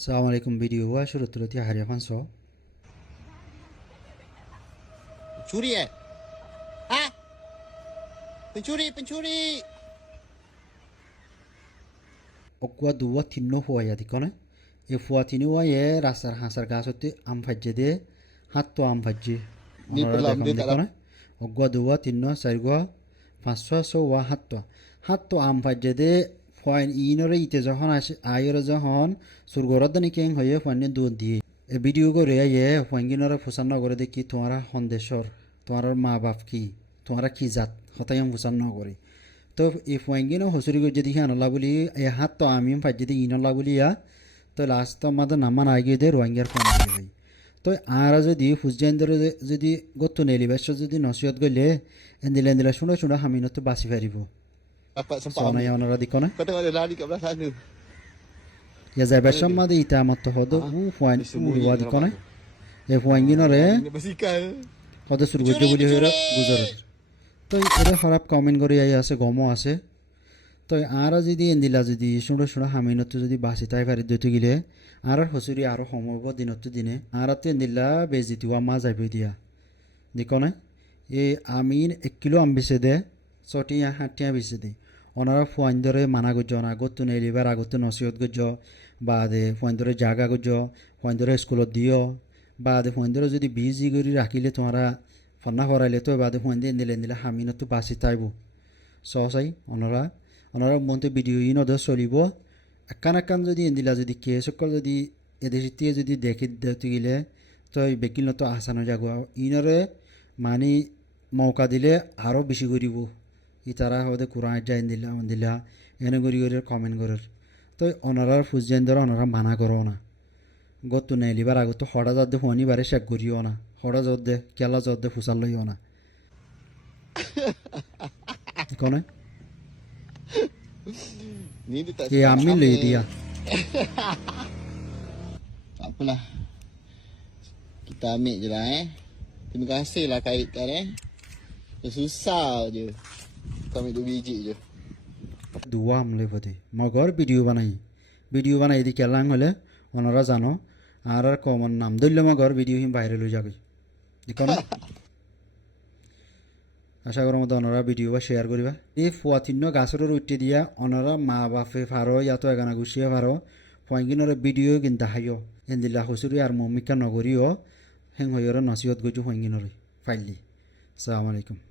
Assalamualaikum video wa syurut turut ya hari fan so. Pencuri Hah? Pencuri! Okwa duwa tinno huwa ya dikone. E fuwa tini wa ye rasar hasar gasote am fajje de hatto am fajje. Ni pelam dia tak dikone. Okwa duwa tinno sargwa fanswa so wa hatto. Hatto am fajje de ফয়েন ইনরে ইতে যখন আসে আয়রে যখন সুরগরদানি কেং হয়ে ফয়েন দুধ দিয়ে এ video করে এ ফয়েঙ্গিনরে ফুসান্ন করে দেখি তোমারা সন্দেশর তোমার মা বাপ কি তোমারা কি জাত হতাই ফুসান্ন করে তো এই ফয়েঙ্গিনো হসুরি করে যদি আনলা বলি এ হাত তো আমি ফাই যদি ইনলা বলিয়া তো লাস্ট তো আমাদের নামান আগে দে রোহিঙ্গার ফোন ভাই তো আর যদি ফুসজেন্দ্র যদি গত্তু নেলিবাস যদি নসিহত গলে এন্দিলে শুনে শুনে হামিনো তো বাঁচি পারিব dapat sempat Soalnya yang orang dikona. Kau tengok dia lari kat belah sana. Ya saya bersama mada ita amat tu hodo fuan dua dikona. Fuan gino re. Dia basikal. Hodo surgu je buli hera guzar. তো এটা খারাপ comment করে আছে গমও আছে তো আর যদি এন্দিলা যদি শুনো হামিনত যদি বাসি তাই পারি দইতে গেলে আর হসুরি আরো সমব দিনত দিনে আর তো এন্দিলা বেজি দিওয়া মা যাইব দিয়া দেখনে এই আমিন 1 কিলো আম বেচে দে চটিয়া হাটিয়া বেচে দে ওনারা ফুয়াইন ধরে মানা গুজ না গত্তু নেলিবার আগত নসিহত গুজ বা দে ফুয়াইন ধরে জাগা গুজ ফুয়াইন ধরে স্কুলত দিও বা দে ফুয়াইন ধরে যদি বিজি করে রাখিলে তোমরা ফন্না করাইলে তো বাদে ফুয়াইন দিয়ে এন্দিলে হামিনত বাসি তাইব সহসাই ওনারা মধ্যে ভিডিও ইনদের চলিব একান যদি এন্দিলা যদি কেস সকল যদি এদেশে যদি দেখি দিতে গেলে তো বেকিল তো আসানো যাগো ইনরে মানি মৌকা দিলে আরও বেশি করিব ই তারা হতে কোরআন যাই দিলা এনে করি কমেন্ট করার তো ওনারার ফুজেন ধর ওনারা মানা করো না গত্তু নেলিবার আগত হঠাৎ দে ফোনি বারে শেক করিও না হঠাৎ দে কেলা দে ফুসাল লইও না কনে Ni dia tak Ya ambil le dia. Tak apalah. Kita ambil je lah Terima kasih lah kaitkan Dia susah je. Kita ambil 2 biji je. দুয়া আমলে ফতে মগর ভিডিও বানাই দি কেলাং হলে ওনারা জানো আর কমন নাম ধরলে মগর ভিডিও হিম বাইরে লই যাবে দেখো না আশা করার মতো ওনারা ভিডিও বা শেয়ার করিবা এই ফুয়াতিন্ন গাছের উঠে দিয়া ওনারা মা বাপে ফারো ইয়াতো এগানা গুছিয়ে ফারো ফয়ঙ্গিনরে ভিডিও কিন্তু হাইও এন্দিলা হসুরি আর মমিকা নগরীও হেং হইয়র নসিহত গুজু ফয়ঙ্গিনরে ফাইলি আসসালামু আলাইকুম